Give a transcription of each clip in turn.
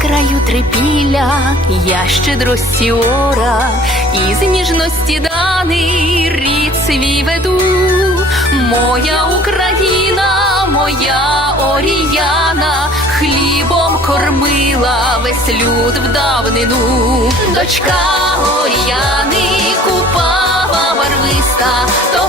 краю трипілля, я щедрості ора, із ніжності дани рід свій веду. Моя Україна, моя Оріяна, хлібом кормила весь люд в давнину. Дочка Оріяни, купава барвиста, то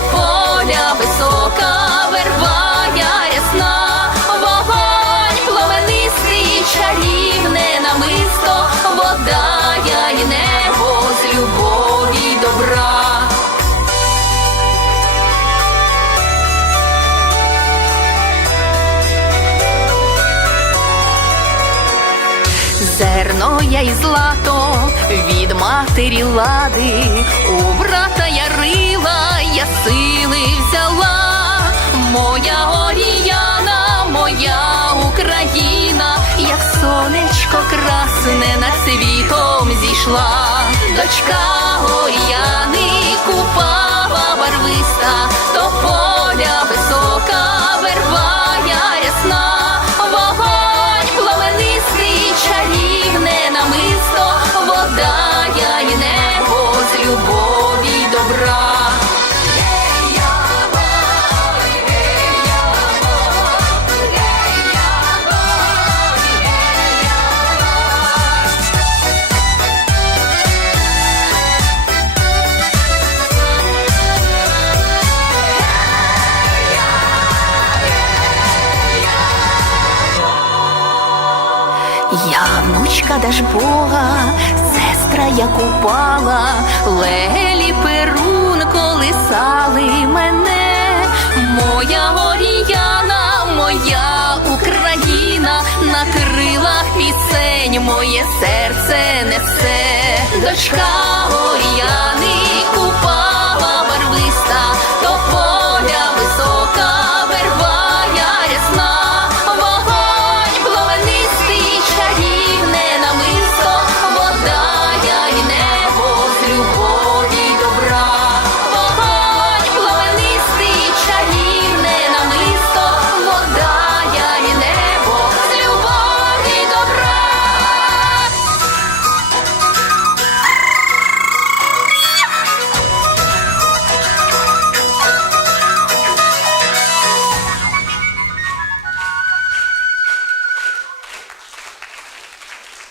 Зерно я й злато від матері лади, у брата я рила, я сили взяла, моя оріяна, моя Україна, як сонечко красне над світом зійшла, дочка Я внучка Дажбога, сестра як упала, лелі перун колисали мене, моя горіяна, моя Україна, на крилах пісень моє серце несе, дочка